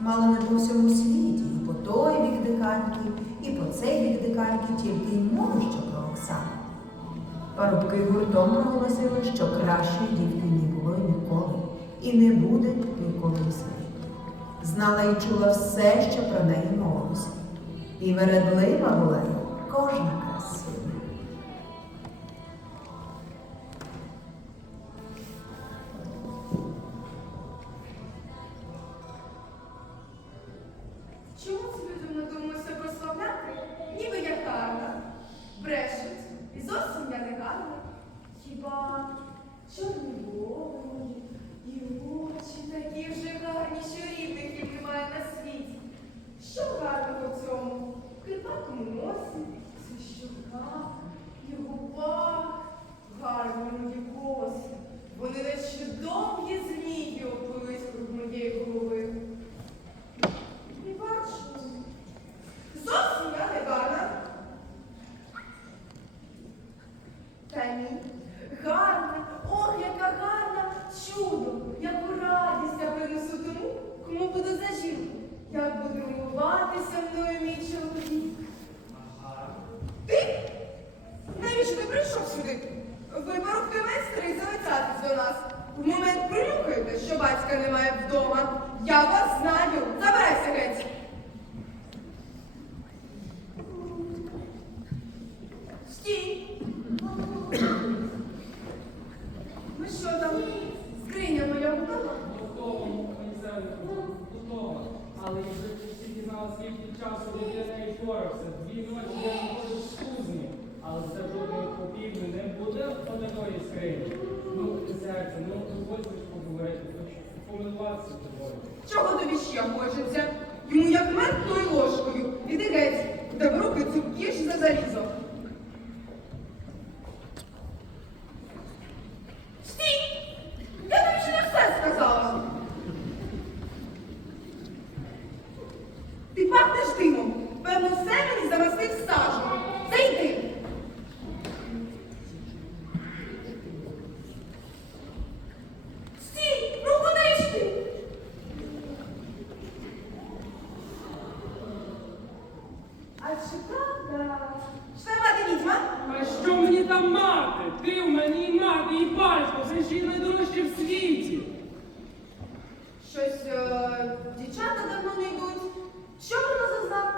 Мало не по всьому світі, і по той бік диканьки, і по цей бік диканьки, тільки й мови, що про Оксану. Парубки гуртом проголосили, що кращої дівки не було й ніколи, і не буде ніколи світі. Знала і чула все, що про неї мовилося. І вередлива була кожна Чого тобі ще хочеться? Йому як мертвою ложкою. Іди геть, в руки цю ж за залізо. Стій! Я тобі ще не все сказала. Ти пахнеш димом. Певно, все мені замастив сажу. Зайди. Стій! Ну куди ж ти? А чи правда? Що я мати відьма? А що мені там мати? Ти в мені і мати, і батько, це ж і найдорожче в світі. Щось е, дівчата давно не йдуть. Що вона зазнав?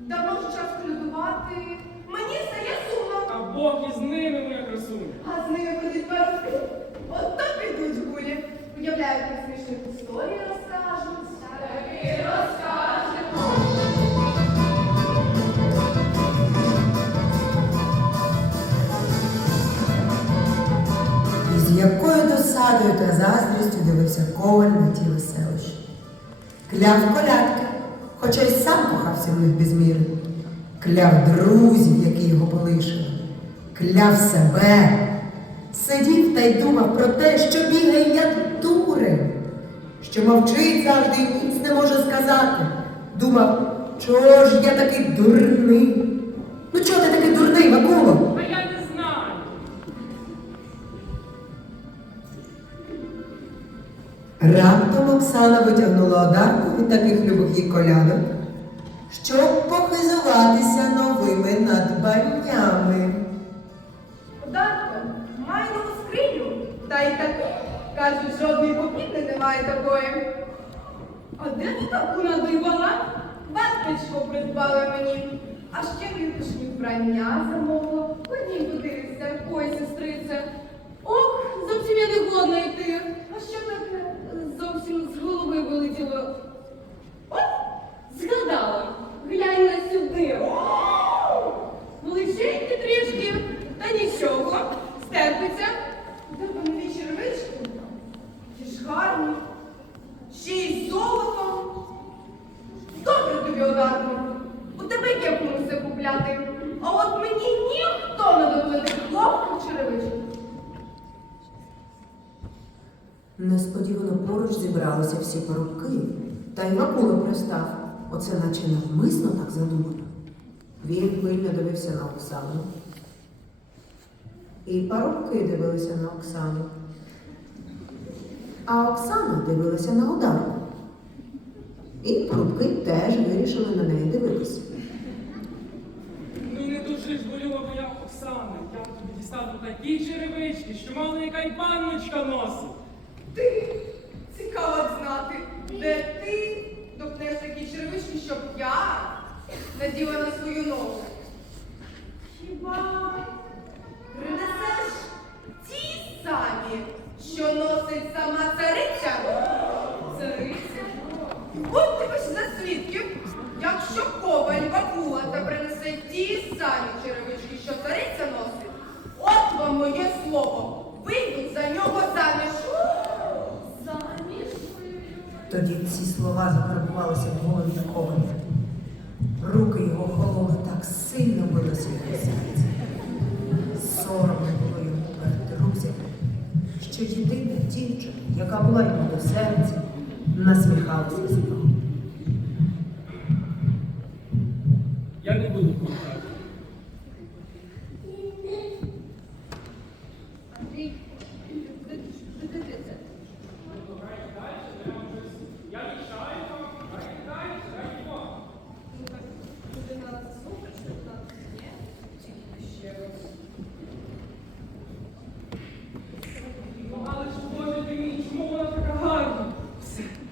Давно вже час колядувати. Мені стає сумно. А Бог із ними, моя красуня. А з ними ходить парубки. От то підуть гулі. Уявляю, як смішні історії розкажуть. Таки розкажемо. З якою досадою та заздрістю дивився коваль на ті веселища. Кляв колядки, хоча й сам кохався в них без міри. Кляв друзів, які його полишили. Кляв себе. Сидів та й думав про те, що бігає як дурень, що мовчить завжди і ніц не може сказати. Думав, чого ж я такий дурний? Ну чого ти такий дурний, Вакуло? А я не знаю. Раптом Оксана витягнула одарку від таких любих їй колядок, щоб похизуватися новими надбаннями. Та й таку, кажуть, жодної попівни немає такої. А де ти таку надибала? Весточку придбали мені. А ще випишні вбрання замовила. Ходім подивися, ой, сестрице. Ох, зовсім я не годна йти. А що таке? Зовсім з голови вилетіло. От, згадала. Глянь на сюди. Величенькі трішки, та нічого, стерпиться. Де нові червички? Ті ж гарні, ще й з золотом. Добре тобі, Одарко, у тебе є кому все купляти, а от мені ніхто не доплатив хлопців черевичок. Несподівано поруч зібралися всі парубки, та й пристав, оце наче навмисно так задумано. Він пильно дивився на Оксану. І парубки дивилися на Оксану. А Оксана дивилася на Одарку. І парубки теж вирішили на неї дивитися. Ну не дуже ж боліла моя Оксана. Я тобі дістану такі черевички, що мало яка й панночка носить. Ти цікаво знати, де ти допнеш черевички, щоб я наділа на свою ногу. Хіба принесеш ті самі, що носить сама цариця? Цариця? От тебе ж за свідків, якщо коваль Вакула та принесе ті самі черевички, що цариця носить, от вам моє слово, вийдуть за нього заміж. Заміж? Тоді ці слова закарбувалися в Коваля. Руки його хололи так сильно його серце. Соромно було йому перед друзями, що єдина дівчина, яка була йому до серця, насміхалася з нього. Я не буду помагати. Андрій, де ти це? Я мішаю вам, грайте далі, грайте вам. Ну так, людина супер, що вона є. Тільки ще раз. Ну, але ж боже ти чому вона така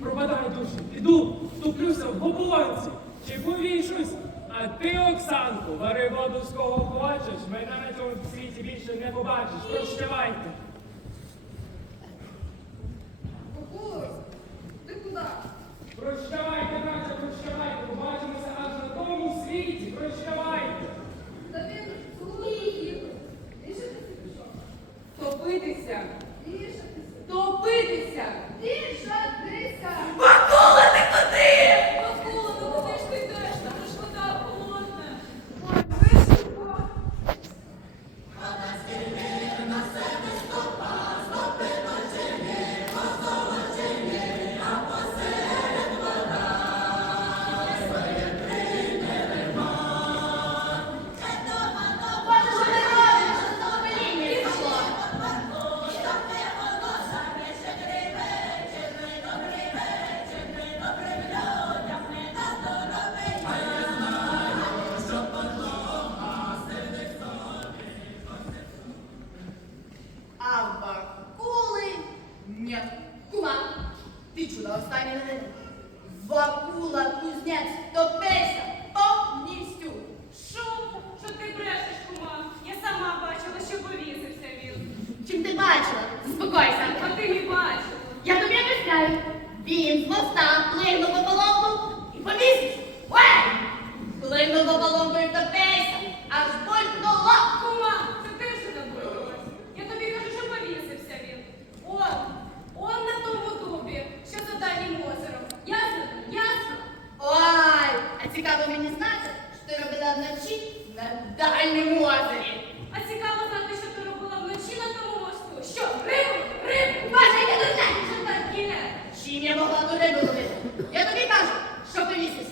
пропадай душу, Іду, втуплюся в гополонці, чи повішусь. А ти, Оксанку, вари воду з кого хочеш, мене на цьому світі більше не побачиш. Прощавайте. Він з моста плинув по полонку і повісився. Ой! Плинув по полонку і втопився. Аж булькнуло. Кума, це ти вже набудилась. Я тобі кажу, що повісився він. Он, он на тому дубі, що за дальнім озером. Ясно? Ясно? Ой! А цікаво мені знати, що ти робила вночі на дальньому озері. А цікаво знати, що ти робила вночі на тому мосту. Що, рибу? Рибу? Боже! Що так кіне? Чим я могла ту рибу ловити? Я тобі кажу, що повісився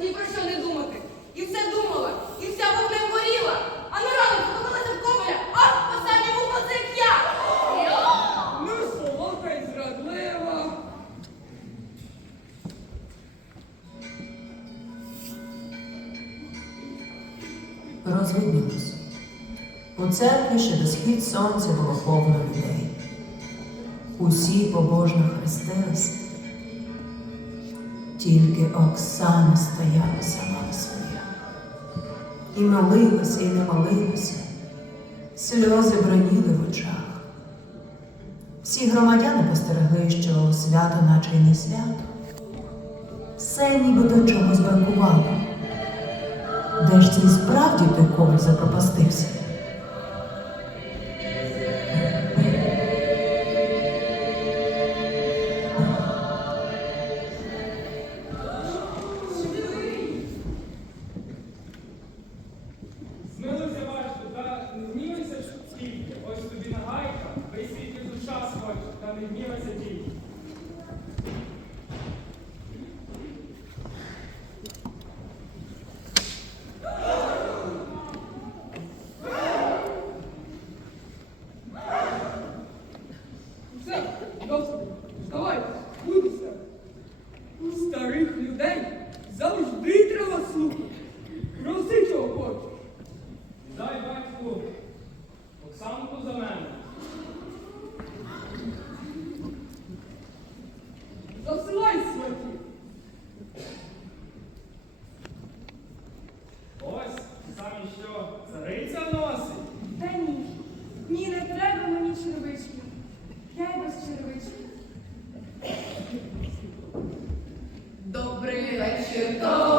ні про що не думати. І все думала, і вся вогнем горіла, а на ранок подивилася в коваля, аж по самій вуглоці, як я. Ну, солока і зрадлива. Розвиднілося. У церкві ще до схід сонця було повно людей. Усі побожно хрестилися. Тільки Оксана стояла сама своя. І молилася, і не молилася. Сльози броніли в очах. Всі громадяни постерегли, що свято, наче й не свято. Все ніби до чогось бракувало. Де ж це справді той коваль запропастився? Święto.